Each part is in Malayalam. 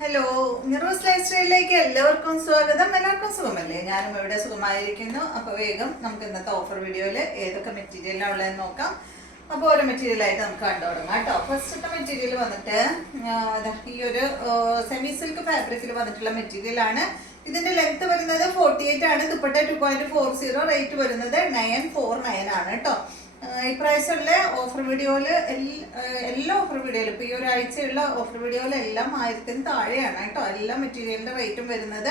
ഹലോ, മിറൂസ് ലൈഫ് സ്റ്റൈലിലേക്ക് എല്ലാവർക്കും സ്വാഗതം. എല്ലാവർക്കും സുഖമല്ലേ? ഞാനും ഇവിടെ സുഖമായിരിക്കുന്നു. അപ്പോൾ വേഗം നമുക്ക് ഇന്നത്തെ ഓഫർ വീഡിയോയിൽ ഏതൊക്കെ മെറ്റീരിയലാണ് ഉള്ളതെന്ന് നോക്കാം. അപ്പോൾ ഓരോ മെറ്റീരിയലായിട്ട് നമുക്ക് കണ്ടു തുടങ്ങാം കേട്ടോ. ഫസ്റ്റത്തെ മെറ്റീരിയൽ വന്നിട്ട് ഈ ഒരു സെമി സിൽക്ക് ഫാബ്രിക്കിൽ വന്നിട്ടുള്ള മെറ്റീരിയലാണ്. ഇതിന്റെ ലെങ്ത് വരുന്നത് 48 ആണ്. ദുപ്പട്ട 2.40, റേറ്റ് വരുന്നത് 949 ആണ് കേട്ടോ. ഇപ്രാവശ്യമുള്ള ഓഫർ വീഡിയോയിൽ എല്ലാ ഓഫർ വീഡിയോയിലും ഇപ്പോൾ ഈ ഒരാഴ്ചയുള്ള ഓഫർ വീഡിയോയിലെല്ലാം 1000-ന് താഴെയാണ് കേട്ടോ. എല്ലാ മെറ്റീരിയലിൻ്റെ റേറ്റും വരുന്നത്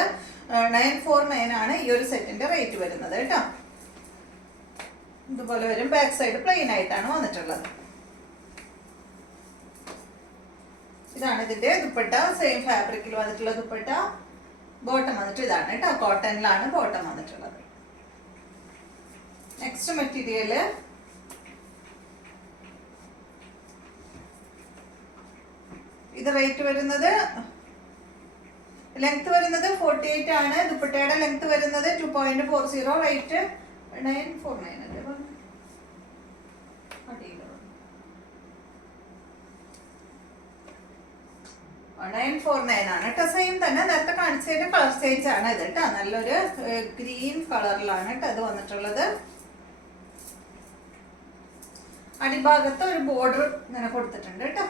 949 ആണ് ഈ ഒരു സെറ്റിൻ്റെ റേറ്റ് വരുന്നത് കേട്ടോ. ഇതുപോലെ വരും. ബാക്ക് സൈഡ് പ്ലെയിൻ ആയിട്ടാണ് വന്നിട്ടുള്ളത്. ഇതാണ് ഇതിൻ്റെ ദുപ്പട്ട. സെയിം ഫാബ്രിക്കിൽ വന്നിട്ടുള്ള ദുപ്പട്ട. ബോട്ടം വന്നിട്ട് ഇതാണ് കേട്ടോ. കോട്ടണിലാണ് ബോട്ടം വന്നിട്ടുള്ളത്. നെക്സ്റ്റ് മെറ്റീരിയല് ഇത് റേറ്റ് വരുന്നത് ലെങ്ത് വരുന്നത് 48 ആണ്. ദുപ്പട്ടയുടെ ലെങ്ത് വരുന്നത് 2.40, റേറ്റ് 949 അല്ലേ? 949 ആണ് കേട്ടോ. സെയിം തന്നെ നേരത്തെ കാണിച്ചതിന്റെ കളർ ചേഞ്ച് ആണ് ഇത് കേട്ടോ. നല്ലൊരു ഗ്രീൻ കളറിലാണ് കേട്ടോ ഇത് വന്നിട്ടുള്ളത്. അടിഭാഗത്ത് ഒരു ബോർഡർ ഇങ്ങനെ കൊടുത്തിട്ടുണ്ട് കേട്ടോ.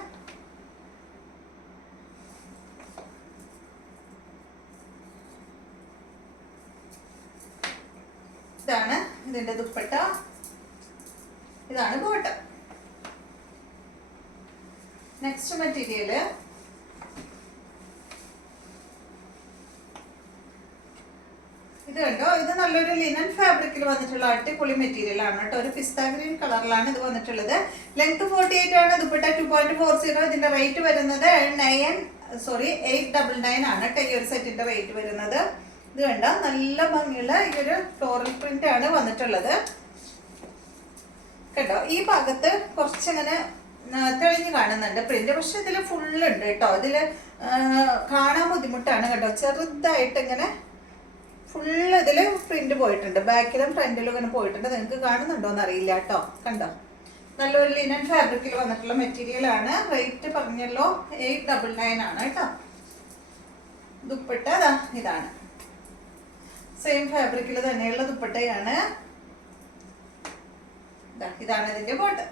ഇതാണ് ഇതിന്റെ ദുപ്പട്ട. ഇതാണ് ബോട്ടം. നെക്സ്റ്റ് മെറ്റീരിയല് ഇത് കണ്ടോ. ഇത് നല്ലൊരു ലിനൻ ഫാബ്രിക്കിൽ വന്നിട്ടുള്ള അടിപൊളി മെറ്റീരിയൽ ആണ് കേട്ടോ. ഒരു പിസ്ത ഗ്രീൻ കളറിലാണ് ഇത് വന്നിട്ടുള്ളത്. ലെങ്ത് 48 ആണ്. ദുപ്പട്ട 2.40. ഇതിന്റെ റേറ്റ് വരുന്നത് 899 ആണ് കേട്ടോ ഈ ഒരു സെറ്റിന്റെ റേറ്റ് വരുന്നത്. ഇത് കണ്ട നല്ല ഭംഗിയുള്ള ഈ ഒരു ഫ്ലോറൽ പ്രിന്റ് ആണ് വന്നിട്ടുള്ളത് കേട്ടോ. ഈ ഭാഗത്ത് കുറച്ചിങ്ങനെ തെളിഞ്ഞ് കാണുന്നുണ്ട് പ്രിന്റ്, പക്ഷെ ഇതിൽ ഫുള്ള് ഉണ്ട് കേട്ടോ. ഇതില് കാണാൻ ബുദ്ധിമുട്ടാണ് കേട്ടോ. ചെറുതായിട്ട് ഇങ്ങനെ ഫുള്ള് ഇതില് പ്രിന്റ് പോയിട്ടുണ്ട്. ബാക്കിലും ഫ്രണ്ടിലും ഇങ്ങനെ പോയിട്ടുണ്ട്. നിങ്ങൾക്ക് കാണുന്നുണ്ടോന്ന് അറിയില്ല കേട്ടോ. കണ്ടോ, നല്ലൊരു ലിനൻ ഫാബ്രിക്കിൽ വന്നിട്ടുള്ള മെറ്റീരിയൽ ആണ്. റേറ്റ് പറഞ്ഞല്ലോ 899 ആണ് കേട്ടോ. ദുപ്പട്ട ഇതാണ്. സെയിം ഫാബ്രിക്കിൽ തന്നെയുള്ള ദുപ്പട്ടയാണ്. ഇതാണ് ഇതിന്റെ ബോട്ടം.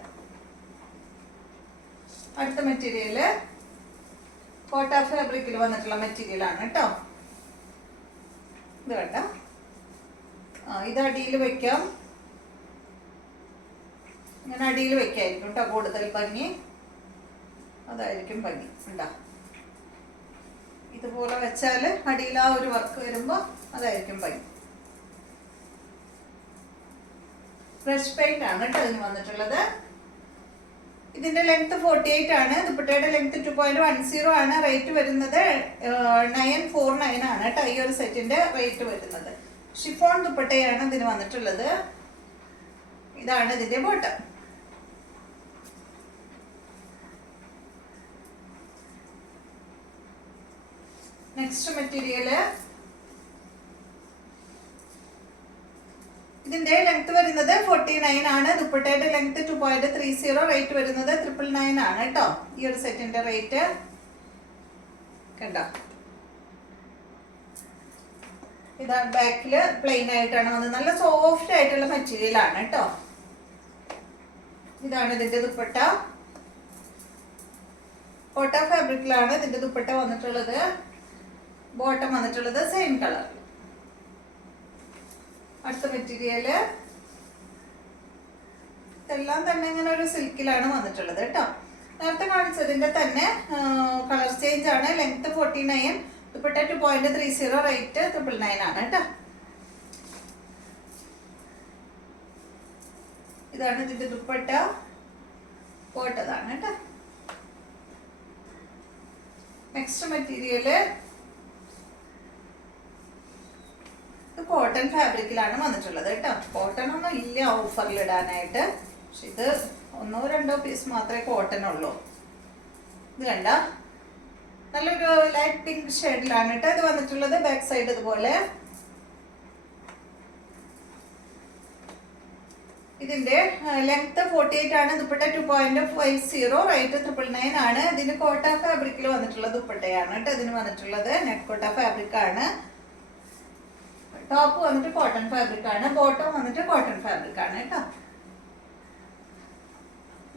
അടുത്ത മെറ്റീരിയല് കോട്ട ഫാബ്രിക്കിൽ വന്നിട്ടുള്ള മെറ്റീരിയൽ ആണ് കേട്ടോ. ഇത് കേട്ടോ. ഇത് അടിയിൽ വെക്കാം. ഇങ്ങനെ അടിയിൽ വെക്കായിരിക്കും കേട്ടോ കൂടുതൽ ഭംഗി. അതായിരിക്കും ഭംഗി. ഉണ്ടാ ഇതുപോലെ വെച്ചാല് അടിയിൽ ആ ഒരു വർക്ക് വരുമ്പോ അതായിരിക്കും ഭംഗി. ഫ്രഷ് പെയിന്റ് ആണ് കേട്ടോ ഇതിന് വന്നിട്ടുള്ളത്. ഇതിന്റെ ലെങ്ത് 48 ആണ്. ദുപ്പട്ടയുടെ ലെങ്ത് 2.10 ആണ്. റേറ്റ് വരുന്നത് 949 ആണ് കേട്ടോ ഈ ഒരു സെറ്റിന്റെ റേറ്റ് വരുന്നത്. ഷിഫോൺ ദുപ്പട്ടയാണ് ഇതിന് വന്നിട്ടുള്ളത്. ഇതാണ് ഇതിന്റെ ബോട്ടം. നെക്സ്റ്റ് മെറ്റീരിയല് ഇതിന്റെ ലെങ്ത് വരുന്നത് 49 ആണ്. ദുപ്പട്ടയുടെ ലെങ്ത് 2.30, റേറ്റ് വരുന്നത് 999 ആണ് കേട്ടോ ഈ ഒരു സെറ്റിന്റെ റേറ്റ്. കണ്ടോ, ഇതാ ബാക്കില് പ്ലെയിൻ ആയിട്ടാണ് വന്നത്. നല്ല സോഫ്റ്റ് ആയിട്ടുള്ള മെറ്റീരിയൽ ആണ് കേട്ടോ. ഇതാണ് ഇതിന്റെ ദുപ്പട്ട. കോട്ട ഫാബ്രിക്കിലാണ് ഇതിന്റെ ദുപ്പട്ട വന്നിട്ടുള്ളത്. ബോട്ടം വന്നിട്ടുള്ളത് സെയിം കളർ. അടുത്ത മെറ്റീരിയല് ഇതെല്ലാം തന്നെ ഇങ്ങനെ ഒരു സിൽക്കിലാണ് വന്നിട്ടുള്ളത് കേട്ടോ. നേരത്തെ കാണിച്ചതിന്റെ തന്നെ കളർ ചേഞ്ച് ആണ്. ലെങ്ത് 49, ദുപ്പട്ട 2.30, റേറ്റ് 999 ആണ് കേട്ടോ. ഇതാണ് ഇതിന്റെ ദുപ്പട്ട. പോട്ടതാണ് കേട്ടോ. നെക്സ്റ്റ് മെറ്റീരിയല് ഇത് കോട്ടൺ ഫാബ്രിക്കിലാണ് വന്നിട്ടുള്ളത് കേട്ടോ. കോട്ടൺ ഒന്നും ഇല്ല ഓഫറിൽ ഇടാനായിട്ട്. പക്ഷെ ഇത് 1-2 പീസ് മാത്രമേ കോട്ടൺ ഉള്ളൂ. ഇത് കണ്ട നല്ലൊരു ലൈറ്റ് പിങ്ക് ഷെയ്ഡിലാണ് കേട്ടോ ഇത് വന്നിട്ടുള്ളത്. ബാക്ക് സൈഡ് ഇതുപോലെ. ഇതിന്റെ ലെങ്ത് 48 ആണ്. ദുപ്പട്ട 2.50, റേറ്റ് 999 ആണ്. ഇതിന് കോട്ട ഫാബ്രിക്കിൽ വന്നിട്ടുള്ള ദുപ്പട്ടയാണ് കേട്ടോ ഇതിന് വന്നിട്ടുള്ളത്. നെറ്റ് കോട്ട ഫാബ്രിക് ആണ്. ടോപ്പ് വന്നിട്ട് കോട്ടൺ ഫാബ്രിക് ആണ്. ബോട്ടം വന്നിട്ട് കോട്ടൺ ഫാബ്രിക് ആണ് കേട്ടോ.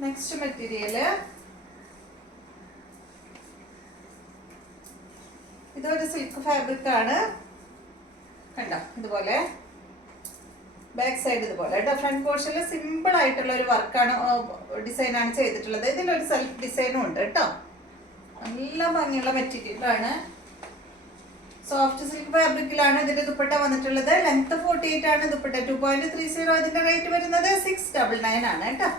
നെക്സ്റ്റ് മെറ്റീരിയല് ഇതൊരു സിൽക്ക് ഫാബ്രിക് ആണ്. കണ്ടോ ഇതുപോലെ ബാക്ക് സൈഡ് ഇതുപോലെ കേട്ടോ. ഫ്രണ്ട് പോർഷനിൽ സിമ്പിൾ ആയിട്ടുള്ള ഒരു വർക്കാണ്, ഡിസൈനാണ് ചെയ്തിട്ടുള്ളത്. ഇതിലൊരു സെൽഫ് ഡിസൈനും ഉണ്ട് കേട്ടോ. നല്ല ഭംഗിയുള്ള മെറ്റീരിയൽ ആണ്. സോഫ്റ്റ് സിൽക്ക് ഫാബ്രിക്കിലാണ് ഇതിന്റെ ദുപ്പട്ട വന്നിട്ടുള്ളത്. ലെങ്ത് 48 ആണ്. ദുപ്പട്ട 2.30. ഇതിന്റെ റേറ്റ് വരുന്നത് 699 ആണ് കേട്ടോ.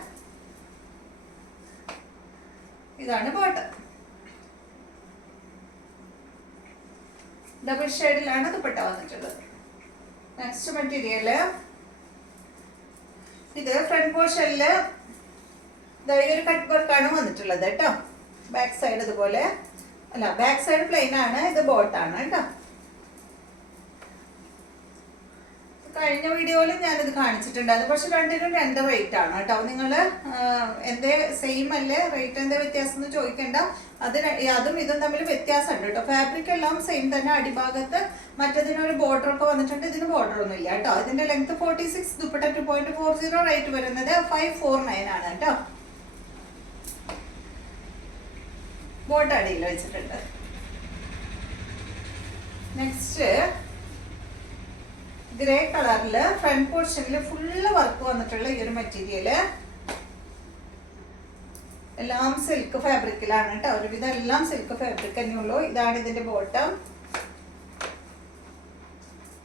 ഇതാണ് ബോട്ടം. ഡബിൾ ഷെയ്ഡിലാണ് ദുപ്പട്ട വന്നിട്ടുള്ളത്. നെക്സ്റ്റ് മെറ്റീരിയല് ഇത് ഫ്രണ്ട് പോർഷനില് ഒരു കട്ട് വർക്കാണ് വന്നിട്ടുള്ളത് കേട്ടോ. ബാക്ക് സൈഡ് ഇതുപോലെ അല്ല, ബാക്ക് സൈഡ് പ്ലെയിൻ ആണ്. ഇത് ബോട്ടാണ് കേട്ടോ. കഴിഞ്ഞ വീഡിയോയിൽ ഞാനിത് കാണിച്ചിട്ടുണ്ടായിരുന്നു. പക്ഷെ രണ്ടിനും രണ്ട് റേറ്റ് ആണ് കേട്ടോ. നിങ്ങൾ എന്തേ സെയിം അല്ലേ, റേറ്റ് എന്താ വ്യത്യാസം എന്ന് ചോദിക്കേണ്ട. അതും ഇതും തമ്മിൽ വ്യത്യാസമുണ്ട് കേട്ടോ. ഫാബ്രിക് എല്ലാം സെയിം തന്നെ. അടിഭാഗത്ത് മറ്റേതിനൊരു ബോർഡർ ഒക്കെ വന്നിട്ടുണ്ട്. ഇതിന് ബോർഡർ ഒന്നും ഇല്ല കേട്ടോ. ഇതിന്റെ ലെങ്ത് 46, ദുപ്പട്ട 2.40, റേറ്റ് വരുന്നത് 549 ആണ് കേട്ടോ. ബോട്ട് അടിയിൽ വെച്ചിട്ടുണ്ട്. നെക്സ്റ്റ് ഗ്രേ കളറില് ഫ്രണ്ട് പോർഷനിൽ ഫുള്ള് വർക്ക് വന്നിട്ടുള്ള ഈ ഒരു മെറ്റീരിയല് എല്ലാം സിൽക്ക് ഫാബ്രിക്കിലാണ് കേട്ടോ. ഒരുവിധം എല്ലാം സിൽക്ക് ഫാബ്രിക് തന്നെയുള്ളൂ. ഇതാണ് ഇതിന്റെ ബോട്ടം.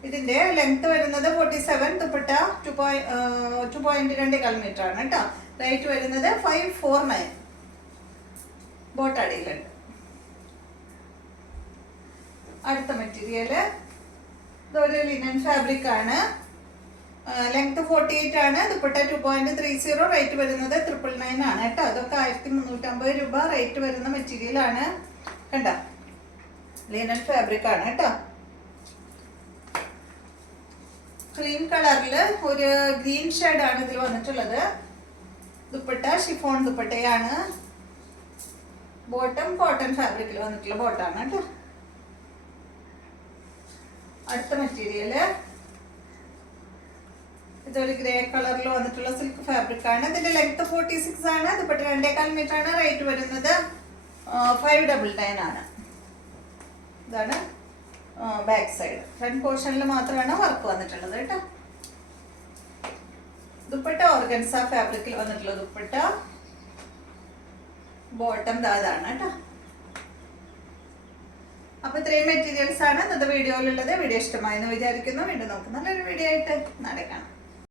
ഇതിന്റെ ലെങ്ത് വരുന്നത് 47, ദുപ്പട്ട 2.2 മീറ്റർ ആണ് കേട്ടോ. റേറ്റ് വരുന്നത് 549. ബോട്ട് അടിയിലുണ്ട്. അടുത്ത മെറ്റീരിയല് ഇതൊരു ലിനൻ ഫാബ്രിക് ആണ്. ലെങ്ത് 48 ആണ്. ദുപ്പട്ട 2.30, റേറ്റ് വരുന്നത് 999 ആണ് കേട്ടോ. അതൊക്കെ 1350 രൂപ റേറ്റ് വരുന്ന മെറ്റീരിയൽ ആണ്. കണ്ട ലിനൻ ഫാബ്രിക് ആണ് കേട്ടോ. ക്രീം കളറിൽ ഒരു ഗ്രീൻ ഷെയ്ഡ് ആണ് ഇതിൽ വന്നിട്ടുള്ളത്. ദുപ്പട്ട ഷിഫോൺ ദുപ്പട്ടയാണ്. ബോട്ടം കോട്ടൺ ഫാബ്രിക്കിൽ വന്നിട്ടുള്ള ബോട്ടാണ് കേട്ടോ. അടുത്ത മെറ്റീരിയല് ഇതൊരു ഗ്രേ കളറിൽ വന്നിട്ടുള്ള സിൽക്ക് ഫാബ്രിക് ആണ്. ഇതിന്റെ ലെങ്ത് 46 ആണ്. ദുപ്പട്ട 2.25 മീറ്റർ ആണ്. റേറ്റ് വരുന്നത് 599 ആണ്. ഇതാണ് ബാക്ക് സൈഡ്. ഫ്രണ്ട് പോർഷനിൽ മാത്രമാണ് വർക്ക് വന്നിട്ടുള്ളത് കേട്ടോ. ദുപ്പട്ട ഓർഗൻസ ഫാബ്രിക്കിൽ വന്നിട്ടുള്ള ദുപ്പട്ട. ബോട്ടം അതാണ് കേട്ടോ. അപ്പൊ ഇത്രയും മെറ്റീരിയൽസ് ആണ് ഇന്നത്തെ വീഡിയോയിലുള്ളത്. വീഡിയോ ഇഷ്ടമായെന്ന് വിചാരിക്കുന്നു. വീണ്ടും നോക്കുന്ന നല്ലൊരു വീഡിയോ ആയിട്ട് നാളെ കാണാം.